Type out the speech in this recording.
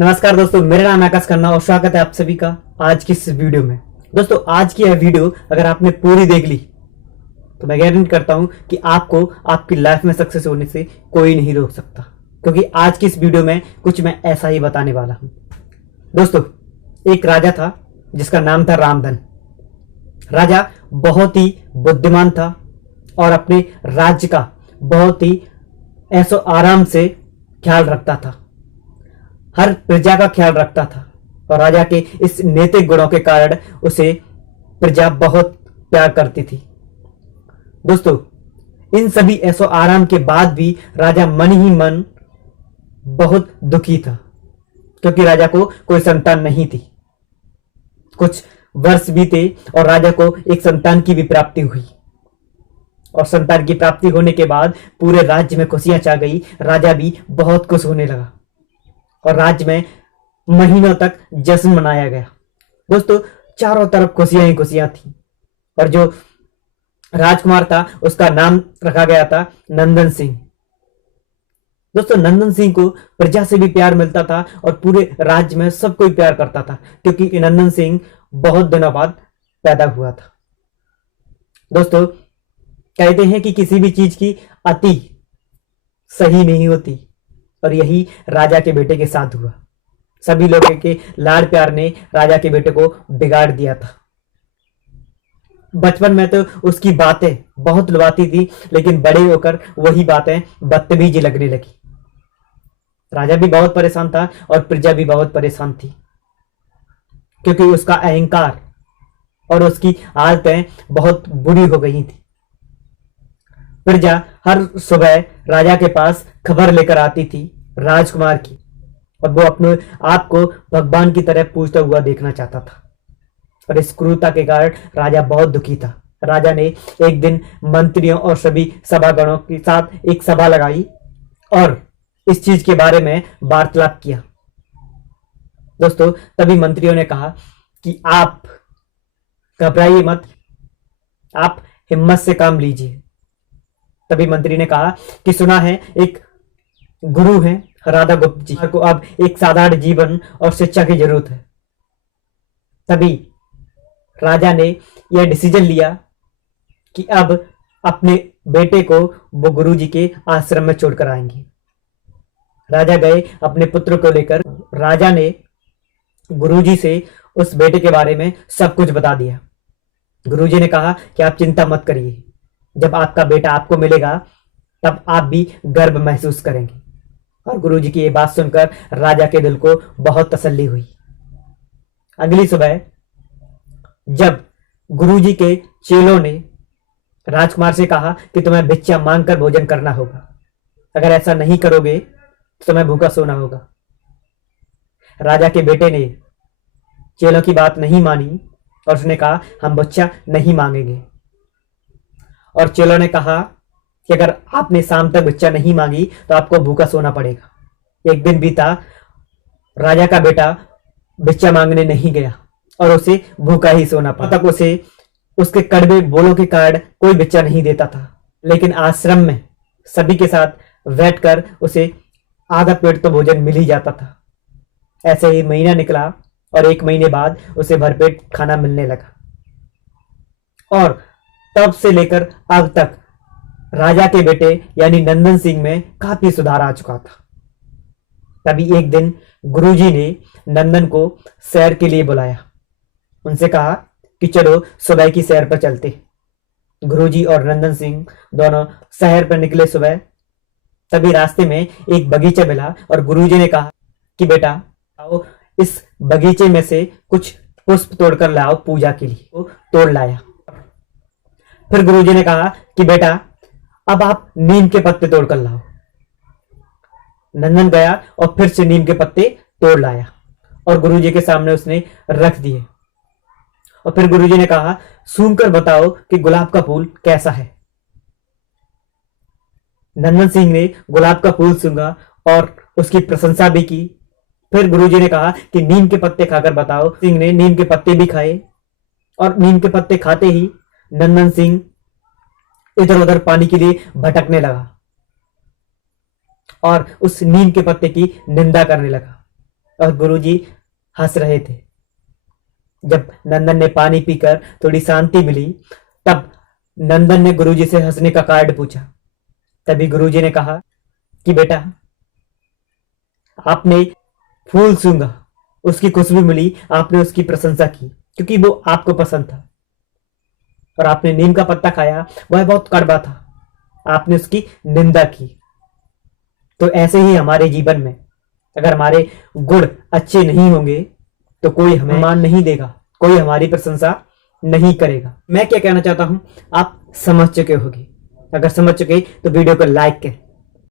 नमस्कार दोस्तों, मेरा नाम आकाश खन्ना और स्वागत है आप सभी का आज की इस वीडियो में। दोस्तों, आज की यह वीडियो अगर आपने पूरी देख ली तो मैं गारंटी करता हूं कि आपको आपकी लाइफ में सक्सेस होने से कोई नहीं रोक सकता, क्योंकि आज की इस वीडियो में कुछ मैं ऐसा ही बताने वाला हूं। दोस्तों, एक राजा था जिसका नाम था रामधन। राजा बहुत ही बुद्धिमान था और अपने राज्य का बहुत ही ऐसो आराम से ख्याल रखता था, हर प्रजा का ख्याल रखता था और राजा के इस नैतिक गुणों के कारण उसे प्रजा बहुत प्यार करती थी। दोस्तों, इन सभी ऐसो आराम के बाद भी राजा मन ही मन बहुत दुखी था, क्योंकि राजा को कोई संतान नहीं थी। कुछ वर्ष बीते और राजा को एक संतान की भी प्राप्ति हुई और संतान की प्राप्ति होने के बाद पूरे राज्य में खुशियां छा गई। राजा भी बहुत खुश होने लगा और राज्य में महीनों तक जश्न मनाया गया। दोस्तों, चारों तरफ खुशियां ही खुशियां थी और जो राजकुमार था उसका नाम रखा गया था नंदन सिंह। दोस्तों, नंदन सिंह को प्रजा से भी प्यार मिलता था और पूरे राज्य में सब कोई प्यार करता था, क्योंकि नंदन सिंह बहुत दिनों बाद पैदा हुआ था। दोस्तों, कहते हैं कि किसी भी चीज की अति सही नहीं होती और यही राजा के बेटे के साथ हुआ। सभी लोगों के लाड़ प्यार ने राजा के बेटे को बिगाड़ दिया था। बचपन में तो उसकी बातें बहुत लुभाती थी, लेकिन बड़े होकर वही बातें बदतमीजी लगने लगी। राजा भी बहुत परेशान था और प्रजा भी बहुत परेशान थी, क्योंकि उसका अहंकार और उसकी आदतें बहुत बुरी हो गई थी। प्रजा हर सुबह राजा के पास खबर लेकर आती थी राजकुमार की, और वो अपने आप को भगवान की तरह पूजता हुआ देखना चाहता था। और इस क्रूरता के कारण राजा बहुत दुखी था। राजा ने एक दिन मंत्रियों और सभी सभागणों के साथ एक सभा लगाई और इस चीज के बारे में वार्तालाप किया। दोस्तों, तभी मंत्रियों ने कहा कि आप घबराइए मत, आप हिम्मत से काम लीजिए। तभी मंत्री ने कहा कि सुना है एक गुरु है राधा गुप्त जी को अब एक साधारण जीवन और शिक्षा की जरूरत है। तभी राजा ने यह डिसीजन लिया कि अब अपने बेटे को वो गुरु जी के आश्रम में छोड़कर आएंगे। राजा गए अपने पुत्र को लेकर। राजा ने गुरुजी से उस बेटे के बारे में सब कुछ बता दिया। गुरुजी ने कहा कि आप चिंता मत करिए, जब आपका बेटा आपको मिलेगा तब आप भी गर्व महसूस करेंगे। और गुरुजी की ये बात सुनकर राजा के दिल को बहुत तसल्ली हुई। अगली सुबह जब गुरुजी के चेलों ने राजकुमार से कहा कि तुम्हें भिक्षा मांगकर भोजन करना होगा, अगर ऐसा नहीं करोगे तो तुम्हें भूखा सोना होगा, राजा के बेटे ने चेलों की बात नहीं मानी और उसने कहा हम भिक्षा नहीं मांगेंगे। और चेलों ने कहा कि अगर आपने शाम तक भिक्षा नहीं मांगी तो आपको भूखा सोना पड़ेगा। एक दिन बीता, राजा का बेटा भिक्षा मांगने नहीं गया और उसे भूखा ही सोना पड़ा। तक उसे उसके कड़वे बोलों के कारण कोई भिक्षा नहीं देता था, लेकिन आश्रम में सभी के साथ बैठकर उसे आधा पेट तो भोजन मिल ही जाता था। ऐसे ही महीना निकला और एक महीने बाद उसे भरपेट खाना मिलने लगा। और तब से लेकर अब तक राजा के बेटे यानी नंदन सिंह में काफी सुधार आ चुका था। तभी एक दिन गुरुजी ने नंदन को सैर के लिए बुलाया। उनसे कहा कि चलो सुबह की सैर पर चलते। गुरुजी और नंदन सिंह दोनों शहर पर निकले सुबह। तभी रास्ते में एक बगीचा मिला और गुरुजी ने कहा कि बेटा आओ इस बगीचे में से कुछ पुष्प तोड़कर लाओ पूजा के लिए। वो तोड़ लाया। फिर गुरुजी ने कहा कि बेटा अब आप नीम के पत्ते तोड़कर लाओ। नंदन गया और फिर से नीम के पत्ते तोड़ लाया और गुरुजी के सामने उसने रख दिए। और फिर गुरुजी ने कहा सूंघकर बताओ कि गुलाब का फूल कैसा है। नंदन सिंह ने गुलाब का फूल सूंघा और उसकी प्रशंसा भी की। फिर गुरुजी ने कहा कि नीम के पत्ते खाकर बताओ। सिंह ने नीम के पत्ते भी खाए और नीम के पत्ते खाते ही नंदन सिंह इधर उधर पानी के लिए भटकने लगा और उस नीम के पत्ते की निंदा करने लगा। और गुरुजी हंस रहे थे। जब नंदन ने पानी पीकर थोड़ी शांति मिली, तब नंदन ने गुरुजी से हंसने का कारण पूछा। तभी गुरुजी ने कहा कि बेटा, आपने फूल सूंघा, उसकी खुशबू मिली, आपने उसकी प्रशंसा की क्योंकि वो आपको पसंद था। और आपने नीम का पत्ता खाया, वह बहुत कड़वा था, आपने उसकी निंदा की। तो ऐसे ही हमारे जीवन में अगर हमारे गुण अच्छे नहीं होंगे तो कोई हमें मान नहीं देगा, कोई हमारी प्रशंसा नहीं करेगा। मैं क्या कहना चाहता हूं, आप समझ चुके होगे। अगर समझ चुके तो वीडियो को लाइक करें।